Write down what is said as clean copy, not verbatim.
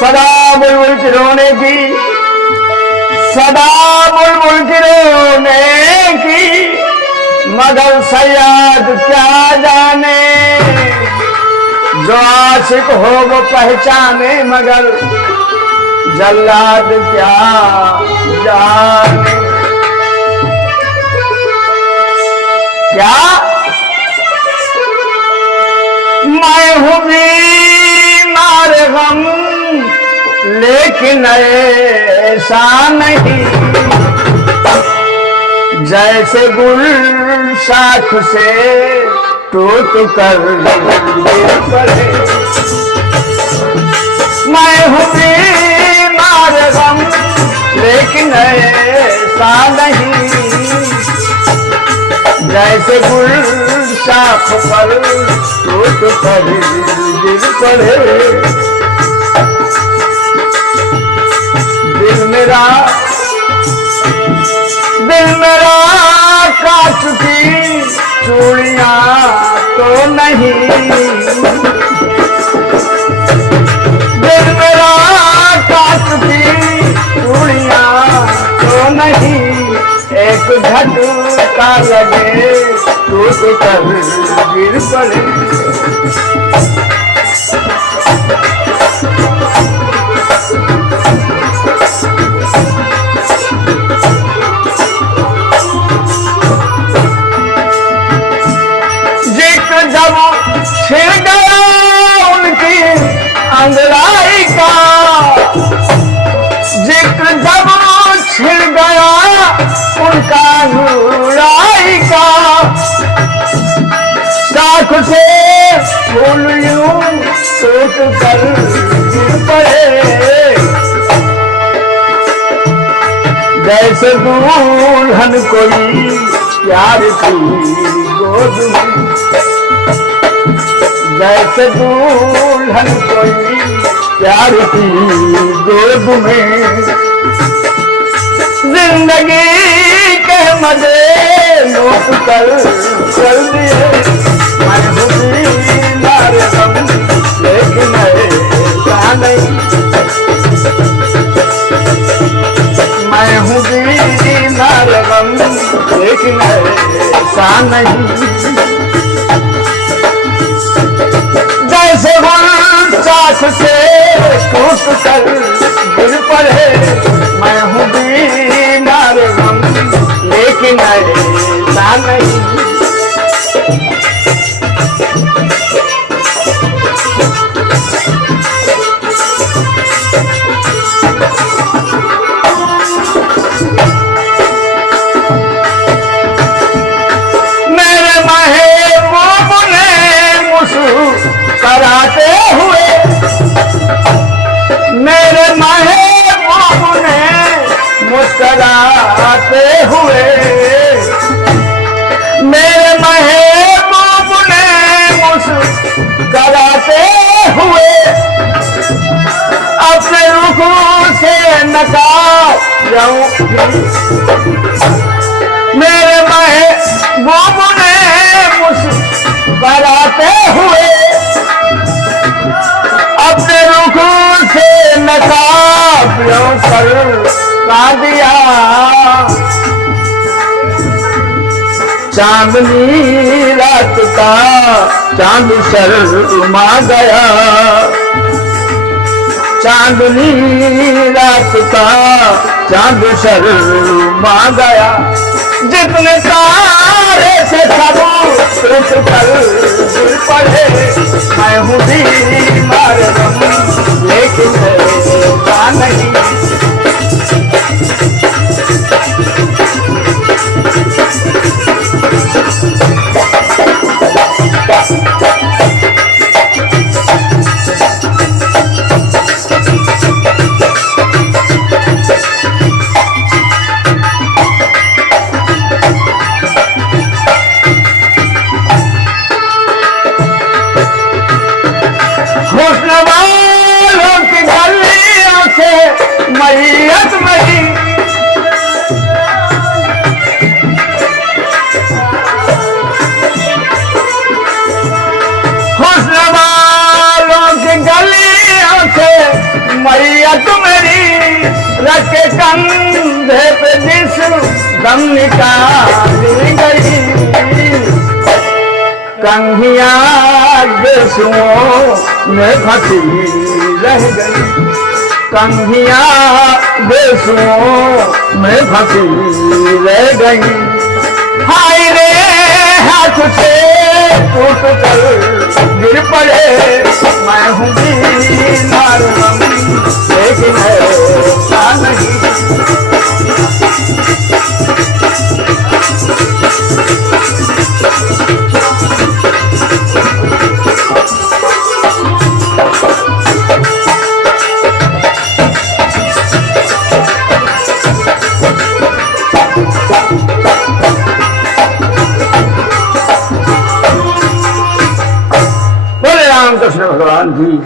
सदा बुलबुल की रोने की, सदा बुलबुल की रोने की, मगर सयाद क्या जाने, जो आशिक हो वो पहचाने, मगर जल्लाद क्या जाने। क्या मैं हूँ बीमार गम, लेकिन ऐसा नहीं जैसे गुल शाख से टूट कर गिर पड़े। मैं हूँ बीमार गम, लेकिन ऐसा नहीं जैसे गुल शाख पर टूट कर गिर पड़े। दिल मेरा कांच की चूड़ियां तो नहीं, दिल मेरा कांच की चूड़ियां तो नहीं, एक झटका लगे टूट कर गिर पड़े। जब छिड़ गया उनकी अंगड़ाई का, जिक्र जब छिड़ गया उनका अंगड़ाई का, शाख से फूल यूं टूट कर गिर पड़े। जैसे दुल्हन कोई प्यार की गोद में, जैसे दुल्हन कोई प्यार की गोद में, जिंदगी के मजे लूट कर चल दिए। मैं हूँ बीमार गम, लेकिन ऐसा नहीं, मैं हूँ बीमार गम, लेकिन ऐसा नहीं जैसे गुल शाख से टूट कर गिर पड़े। मैं हूँ बीमार गम, लेकिन ऐसा नहीं। मेरे महबूब ने मुस्कुराते हुए, मेरे महबूब ने मुस्कुराते हुए, मेरे महबूब ने मुस्कुराते हुए, अपने रुखों से नकार जाऊंगी। मेरे महबूब ने मुस्कुराते हुए, अपने रुखों से नकाब सर का दिया। चांदनी रात का चांद शर्मा गया, चांदनी रात का चांद शर्मा गया। जितने तारे से सब टूट कर गिर पड़े। मैं हूँ बीमार गम, लेकिन ऐसा नहीं। वालों की गलियों से मैयत मरी, हुस्न वालों की गलियों से मैयत मेरी रख के कंधे पे जिस दम निकाली गई, कंघिया बेसुओं में फंसी रह गई, कंघिया बेसुओं में फंसी रह गई। हाय रे हाथ से टूट कर गिर पड़े, मैं हूँ बीमार लेकिन ऐसा नहीं। बोले रामकृष्ण भगवान की।